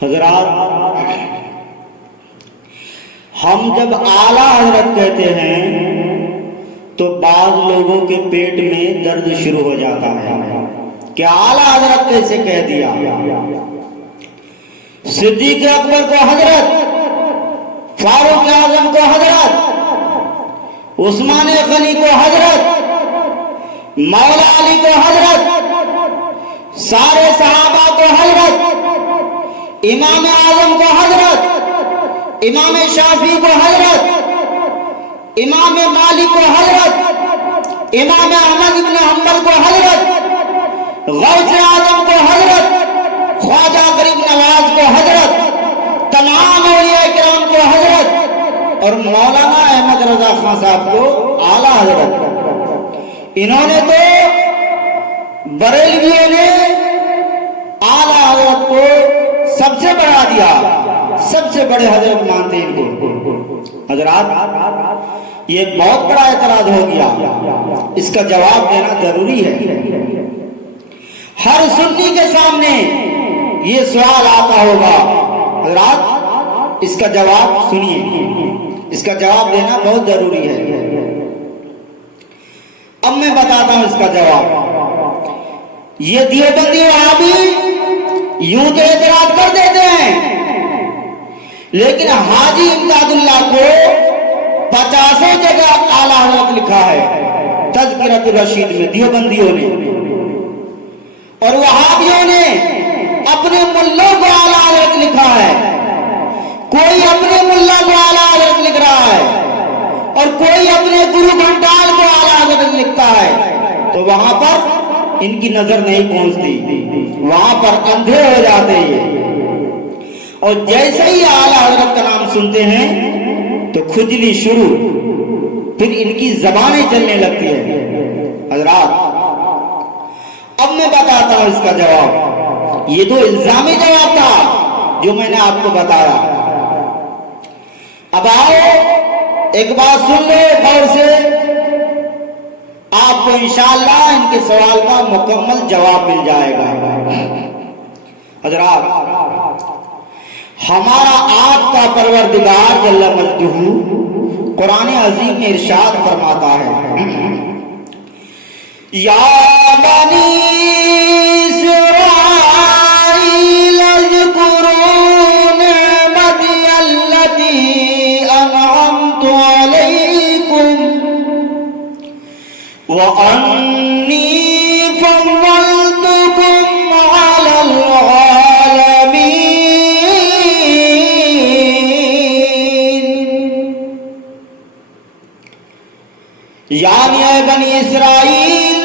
حضرات، ہم جب اعلیٰ حضرت کہتے ہیں تو بعض لوگوں کے پیٹ میں درد شروع ہو جاتا ہے کہ اعلیٰ حضرت کیسے کہہ دیا؟ صدیق اکبر کو حضرت، فاروق اعظم کو حضرت، عثمان غنی کو حضرت، مولا علی کو حضرت، سارے صحابہ کو حضرت، امام اعظم کو حضرت، امام شافعی کو حضرت، امام مالک کو حضرت، امام احمد بن حنبل کو حضرت، غوث اعظم کو حضرت، خواجہ غریب نواز کو حضرت، تمام اولیاء کرام کو حضرت، اور مولانا احمد رضا خان صاحب کو اعلیٰ حضرت۔ انہوں نے تو بریلویوں نے اعلیٰ حضرت کو سب سے بڑھا دیا، سب سے بڑے حضرت مانتے ان کو۔ حضرات، یہ بہت بڑا اعتراض ہو گیا، اس کا جواب دینا ضروری ہے۔ ہر سنی کے سامنے یہ سوال آتا ہوگا، حضرات اس کا جواب سنیے، اس کا جواب دینا بہت ضروری ہے۔ اب میں بتاتا ہوں اس کا جواب۔ یہ دیوبندی وہابی یوں تو اعتراض کر دیتے ہیں، لیکن حاجی امداد اللہ کو 50 جگہ اعلیٰ حضرت لکھا ہے تذکرۃ الرشید میں دیوبندیوں نے، اور وہابیوں نے اپنے ملوں کو اعلیٰ حضرت لکھا ہے۔ کوئی اپنے ملا کو اعلیٰ حضرت لکھ رہا ہے اور کوئی اپنے گرو گھنٹال کو اعلیٰ حضرت لکھتا ہے، تو وہاں پر ان کی نظر نہیں پہنچتی، وہاں پر اندھے ہو جاتے ہیں، اور جیسے ہی اعلیٰ حضرت کا نام سنتے ہیں تو کھجلی شروع، پھر ان کی زبانیں چلنے لگتی ہے۔ حضرات، اب میں بتاتا ہوں اس کا جواب۔ یہ تو الزامی جواب تھا جو میں نے آپ کو بتایا۔ اب آؤ ایک بات سن لو غور سے، آپ کو انشاءاللہ ان کے سوال کا مکمل جواب مل جائے گا۔ حضرات، ہمارا آپ کا پروردگار جل مجدہ قرآن عظیم میں ارشاد فرماتا ہے، یا بنی اسرائیل اذکروا نعمتی التی انعمت علیکم وانی فضلتکم علی العالمین۔ یعنی اے بنی اسرائیل،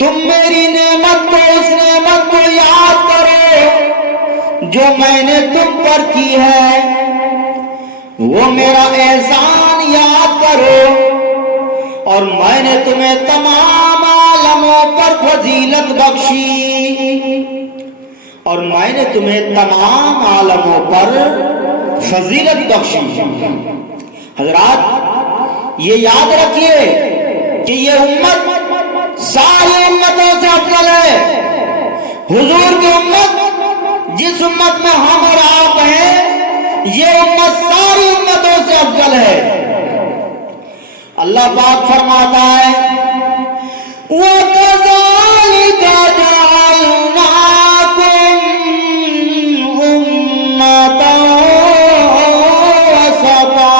تم میری نعمت کو، اس نعمت کو یاد کرو جو میں نے تم پر کی ہے، وہ میرا احسان یاد کرو، اور میں نے تمہیں تمام عالموں پر فضیلت بخشی، اور میں نے تمہیں تمام عالموں پر فضیلت بخشی۔ حضرات، یہ یاد رکھیے کہ یہ امت ساری امتوں سے افضل ہے۔ حضور کی امت، جس امت میں ہم اور آپ ہیں، یہ امت ساری امتوں سے افضل ہے۔ اللہ پاک فرماتا ہے، وَكَذَلِكَ جَعَلْنَاكُمْ أُمَّةً وَسَطًا،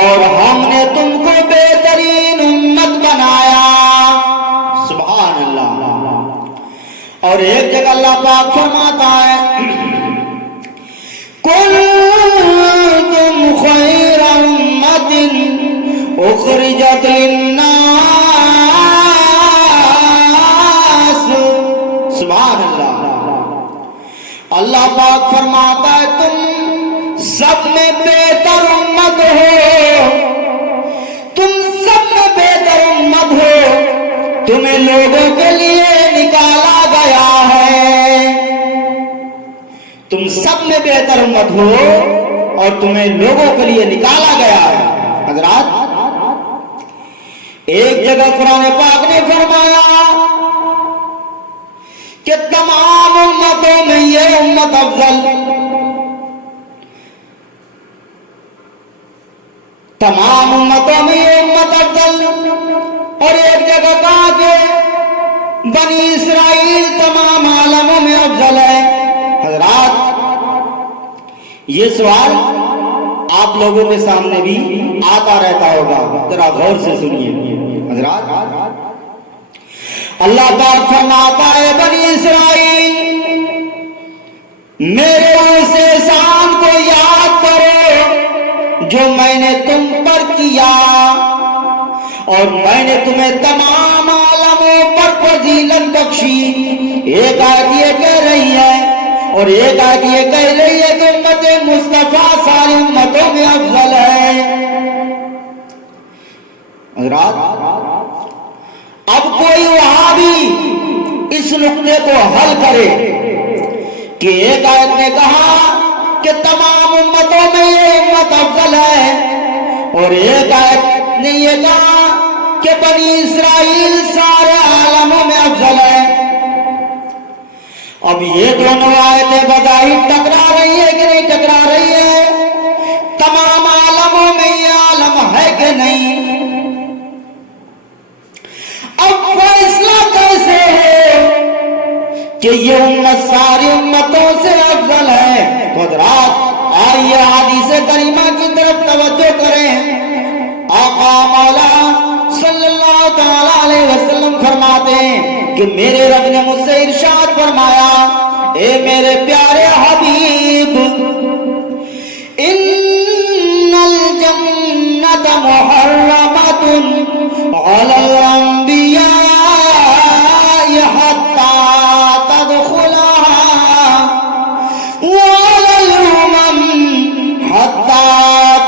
اور ہم نے تم کو بہترین امت بنایا۔ سبحان اللہ۔ اور ایک جگہ اللہ پاک فرماتا ہے، کنتم خیر امت اخرجت للناس۔ سبحان اللہ۔ اللہ پاک فرماتا ہے، تم سب میں بہتر امت ہو، تم سب میں بہتر امت ہو، تمہیں لوگوں کے لیے نکالا گیا ہے۔ تم سب میں بہتر امت ہو اور تمہیں لوگوں کے لیے نکالا گیا ہے۔ حضرات، ایک جگہ قرآن پاک نے فرمایا، کہ تمام امتوں میں یہ امت افضل، تمام امتوں میں یہ امت افضل، اور ایک جگہ کہا کہ بنی اسرائیل تمام عالموں میں افضل ہے۔ حضرات یہ سوال آپ لوگوں کے سامنے بھی آتا رہتا ہوگا، ذرا غور سے سنیے حضرات۔ اللہ پاک فرماتا ہے بنی اسرائیل میرے اس احسان کو یاد کرو جو میں نے تم پر کیا، اور میں نے تمہیں تمام عالموں پر فضیلت بخشی۔ ایک آیت یہ کہہ رہی ہے اور ایک آیت یہ کہہ رہی ہے کہ امت مصطفیٰ ساری امتوں میں افضل ہے۔ حضرات اب کوئی وہاں بھی اس نقطے کو حل کرے کہ ایک آیت نے کہا کہ تمام امتوں میں یہ امت افضل ہے، اور ایک آیت نے یہ کہا کہ بنی اسرائیل سارے عالموں میں افضل ہے۔ اب یہ دونوں آیتیں بظاہر ٹکرا رہی ہے کہ نہیں ٹکرا رہی ہے؟ تمام عالموں میں یہ عالم ہے کہ نہیں؟ اب فیصلہ کیسے ہے کہ یہ امت ساری امتوں سے افضل ہے؟ تو حضرات آئیے حدیث کریمہ کی طرف توجہ کریں۔ آقا مولا صلی اللہ تعالی علیہ وسلم فرماتے ہیں کہ میرے رب نے مجھ سے ارشاد فرمایا، اے میرے پیارے حبیب، ان الجنت محرمۃ علی الانبیاء حتی تدخلها وعلی الامم حتی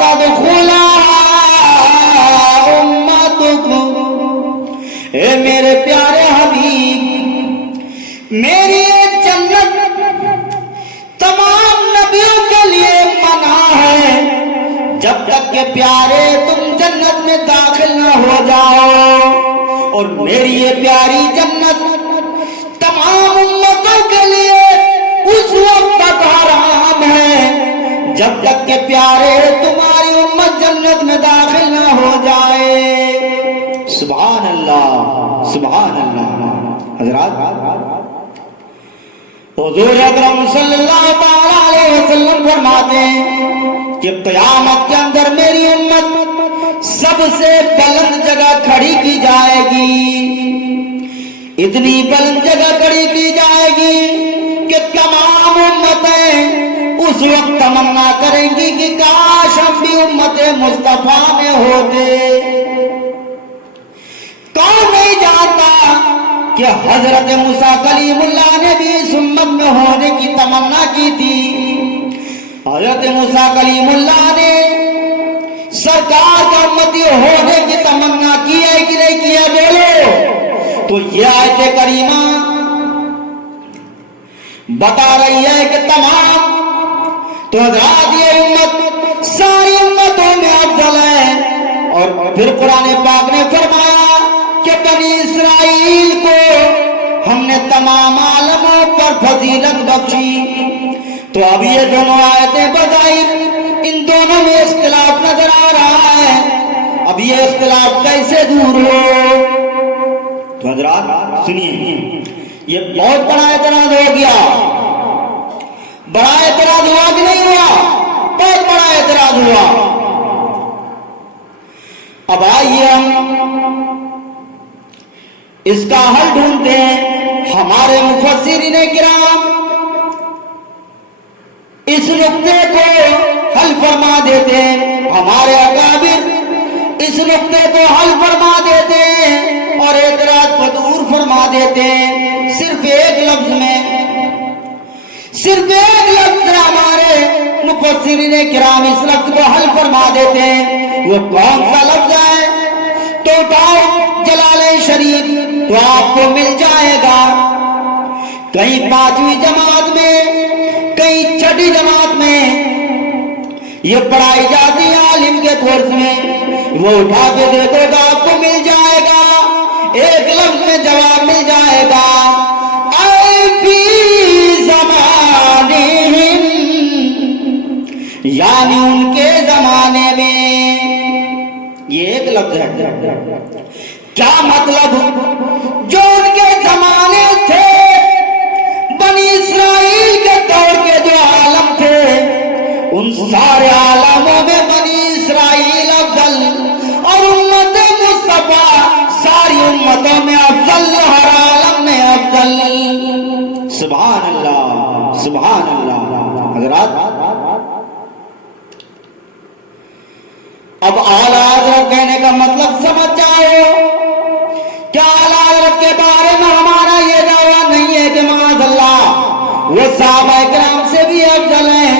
تدخلها امتکم۔ اے میرے پیارے حبیب، میری یہ جنت تمام نبیوں کے لیے منع ہے جب تک کہ پیارے تم جنت میں داخل نہ ہو جاؤ، اور میری یہ پیاری جنت تمام امتوں کے لیے اس وقت تک حرام ہے جب تک کہ پیارے تمہاری امت جنت میں داخل نہ ہو جائے۔ سبحان اللہ سبحان اللہ۔ حضرات حضور اکرم صلی اللہ تعالی علیہ وسلم فرماتے ہیں کہ قیامت کے اندر میری امت سب سے بلند جگہ کھڑی کی جائے گی، اتنی بلند جگہ کھڑی کی جائے گی کہ تمام امتیں اس وقت تمنا کریں گی کہ کاش ہم بھی امت مصطفیٰ میں ہوتے۔ کون نہیں جانتا کہ حضرت موسیٰ کلیم اللہ نے بھی اس امت میں ہونے کی تمنا کی تھی۔ حضرت موسیٰ کلیم اللہ نے سرکار کا امتی ہونے کی تمنا کی ہے کہ نہیں کیا؟ بولو۔ تو یہ آیت کریمہ بتا رہی ہے کہ تمام تو حضرات یہ امت ساری امتوں میں افضل ہے، اور پھر قرآن پاک نے فرمایا کہ بنی اسرائیل کو ہم نے تمام عالموں پر فضیلت بخشی۔ تو اب یہ دونوں آیتیں بظاہر ان دونوں میں اختلاف نظر آ رہا ہے، اب یہ اختلاف کیسے دور ہو؟ تو حضرات سنیے، یہ بہت بڑا اعتراض ہو گیا۔ بڑا اعتراض ہوا کہ نہیں ہوا؟ بہت بڑا اعتراض ہوا۔ اب آئیے ہم اس کا حل ڈھونڈتے ہیں۔ ہمارے مفسرین کرام اس نقطے کو حل فرما دیتے ہیں، ہمارے اکابر اس نقطے کو حل فرما دیتے ہیں اور اعتراض کو دور فرما دیتے ہیں صرف ایک لفظ میں۔ صرف ایک لفظ ہمارے مفسرین کرام اس لفظ کو حل فرما دیتے ہیں۔ وہ کون سا لفظ ہے؟ تو اٹھاؤ جلالین شریف تو آپ کو مل جائے گا۔ کہیں 5ویں جماعت میں، کہیں 6ٹھی جماعت میں یہ پڑھائی جاتی ہے عالم کے کورس میں، وہ اٹھا کے دیکھو گا آپ کو مل جائے گا، ایک لفظ میں جواب مل جائے گا۔ اے یعنی ان کے زمانے میں. یہ ایک لفظ ہے. کیا مطلب؟ جو ان کے زمانے تھے، بنی اسرائیل کے دور کے جو عالم تھے، ان سارے عالموں میں بنی اسرائیل افضل، اور امت مصطفیٰ ساری امتوں میں افضل، ہر عالم میں افضل. سبحان اللہ، سبحان اللہ. حضرات، اب اعلیٰ حضرت کہنے کا مطلب سمجھ جاؤ. کیا اعلیٰ حضرت کے بارے میں ہمارا یہ دعویٰ نہیں ہے کہ معاذ اللہ وہ صحابہ کرام سے بھی افضل ہیں،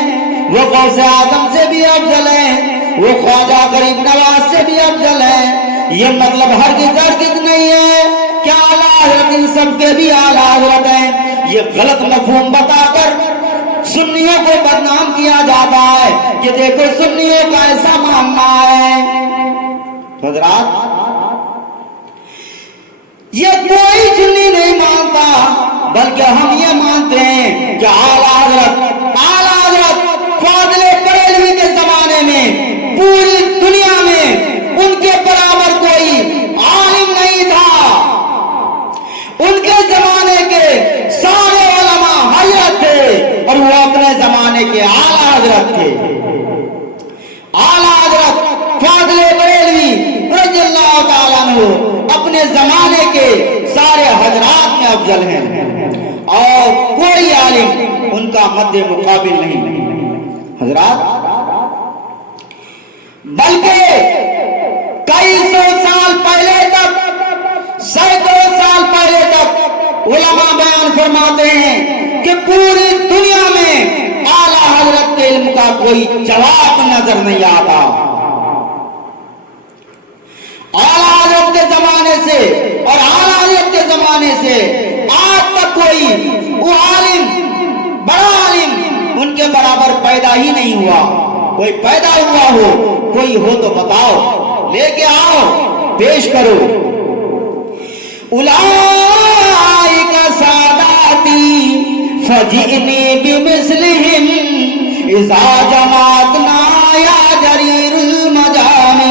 وہ غوث اعظم سے بھی افضل ہیں، وہ خواجہ غریب نواز سے بھی افضل ہیں. یہ مطلب ہرگز نہیں ہے کہ اعلیٰ حضرت ان سب کے بھی اعلیٰ حضرت ہیں. یہ غلط مفہوم بتا کر سنیوں کو بدنام کیا جاتا ہے کہ دیکھو سنیوں کا ایسا ماننا ہے. حضرات، یہ کوئی سنی نہیں مانتا، بلکہ ہم یہ مانتے ہیں کہ اعلیٰ حضرت فاضل بریلوی کے زمانے میں پوری دنیا میں ان کے برابر کوئی عالم نہیں تھا. ان کے زمانے کے سارے علماء حضرت تھے، اور وہ اپنے زمانے کے اعلیٰ حضرت تھے. اعلیٰ حضرت فاضل بریلوی رضی اللہ تعالیٰ عنہ اپنے زمانے کے سارے حضرات میں افضل ہیں، اور کوئی عالم ان کا مد مقابل نہیں. حضرات، بلکہ کئی سو سال پہلے تک، سینکڑوں سال پہلے تک علماء بیان فرماتے ہیں کہ پوری دنیا میں اعلیٰ حضرت کے علم کا کوئی جواب نظر نہیں آتا. اعلیٰ حضرت کے زمانے سے اور اعلیٰ حضرت کے زمانے سے آج تک کوئی وہ عالم، بڑا عالم ان کے برابر پیدا ہی نہیں ہوا. کوئی پیدا ہوا ہو، کوئی ہو تو بتاؤ، لے کے آؤ، پیش کرو. اولئک ساداتی فجئنی بمثلہم اذا جمعتنا یا جریر المجامع.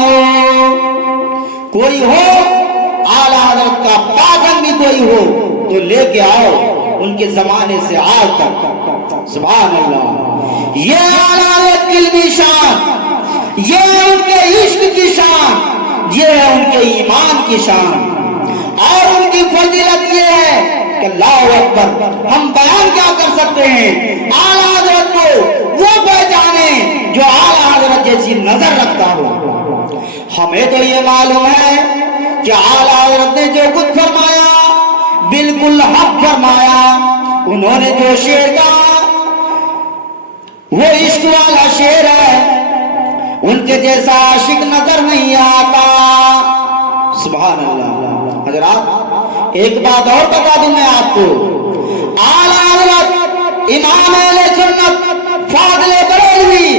کوئی ہو اعلیٰ حضرت کا پاگل بھی کوئی ہو تو لے کے آؤ ان کے زمانے سے آج تک. سبحان اللہ. یہ اعلیٰ حضرت کی علمی شان، یہ ان کے عشق کی شان، یہ ہے ان کے ایمان کی شان. اور ان کی فضیلت یہ ہے کہ اللہ اکبر، ہم بیان کیا کر سکتے ہیں. اعلیٰ حضرت کو وہ پہچانے جو اعلیٰ حضرت جیسی نظر رکھتا ہو. ہمیں تو یہ معلوم ہے کہ اعلیٰ حضرت نے جو کچھ فرمایا بالکل حق فرمایا. انہوں نے جو شعر کہا وہ عشق والا شعر ہے، ان کے جیسا عاشق نظر نہیں آتا. سبحان اللہ. حضرات، ایک بات اور بتا دوں میں آپ کو. اعلیٰ حضرت امام اہل سنت فاضل بریلوی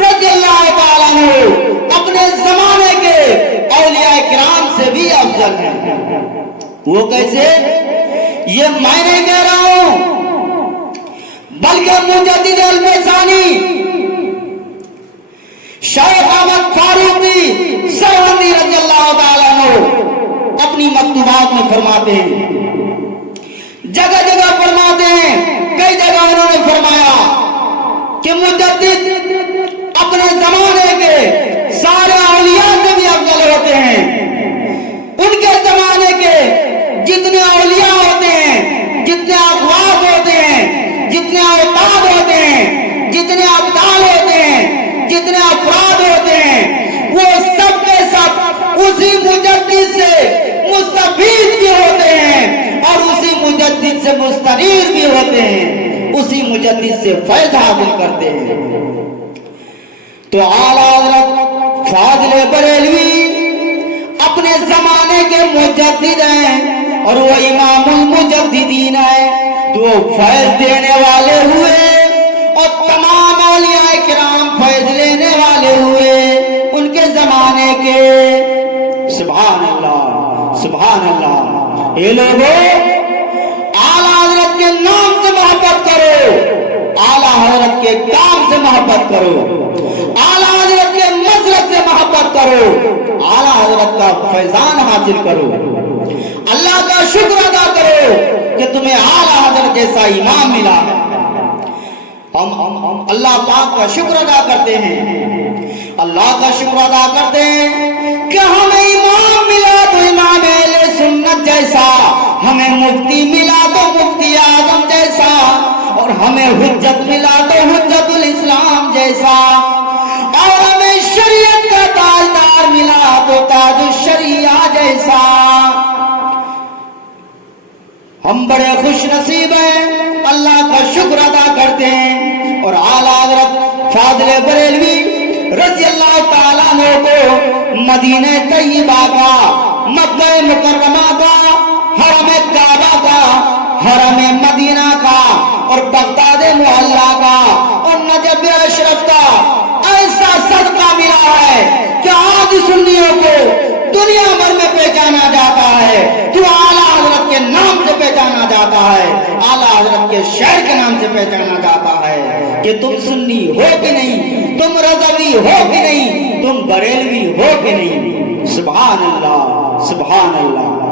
رضی اللہ تعالیٰ عنہ اپنے زمانے کے اولیاء کرام سے بھی افضل ہیں. وہ کیسے؟ یہ میں نہیں کہہ رہا ہوں، بلکہ مجدد علم ثانی شیخ احمد فاروقی سرہندی رضی اللہ تعالیٰ عنہ اپنی مکتوبات میں فرماتے ہیں، جگہ جگہ فرماتے ہیں. کئی جگہ انہوں نے فرمایا کہ مجدد اپنے زمانے کے سارے اولیاء سے بھی افضل ہوتے ہیں. ان کے زمانے کے جتنے اولیاء ہوتے ہیں، جتنے اقوام ہوتے ہیں، جتنے اوتاد ہوتے ہیں، جتنے ابدال ہوتے ہیں، جتنے افراد ہوتے ہیں، وہ سب کے سب اسی مجدد سے مستفید بھی ہوتے ہیں اور اسی مجدد سے مستنیر بھی ہوتے ہیں، اسی مجدد سے فیض حاصل کرتے ہیں. تو اعلیٰ حضرت فاضل بریلوی اپنے زمانے کے مجدد ہیں اور وہ امام المجددین ہیں. تو وہ فیض دینے والے ہوئے اور تمام اولیاء کرام فیض لینے والے ہوئے ان کے زمانے کے. سبحان اللہ، سبحان اللہ. یہ لوگوں، اعلیٰ حضرت کے نام سے محبت کرو، اعلیٰ حضرت کے کام سے محبت کرو. کرو, اعلیٰ حضرت کا فیضان حاصل کرو. اللہ کا شکر ادا کرو کہ تمہیں اعلیٰ حضرت جیسا امام ملا. ہم اللہ پاک کا شکر ادا کرتے ہیں, اللہ کا شکر ادا کرتے ہیں کہ ہمیں امام ملا تو امام اہل سنت جیسا, ہمیں مفتی ملا تو مفتی اعظم جیسا, اور ہمیں حجت ملا تو حجت الاسلام جیسا, اور ہمیں شریعت کا تاجدار ملا تو تاج الشریعہ جیسا. ہم بڑے خوش نصیب ہیں, اللہ کا شکر ادا کرتے ہیں. اور اعلیٰ حضرت فاضل بریلوی رضی اللہ تعالیٰ عنہ کو مدینہ طیبہ کا, مکہ مکرمہ کا, حرم کعبہ کا, حرم مدینہ کا, اور بغداد محلہ کا, اور نجف اشرف کا ایسا صدقہ ملا ہے کہ آج سنیوں کو دنیا بھر میں پہچانا جاتا ہے. تو اعلیٰ حضرت کے نام سے پہچانا جاتا ہے, اعلیٰ حضرت کے شہر کے نام سے پہچانا جاتا ہے کہ تم سنی ہو کہ نہیں, تم رضوی ہو کہ نہیں, تم بریلوی ہو کہ نہیں. سبحان اللہ, سبحان اللہ.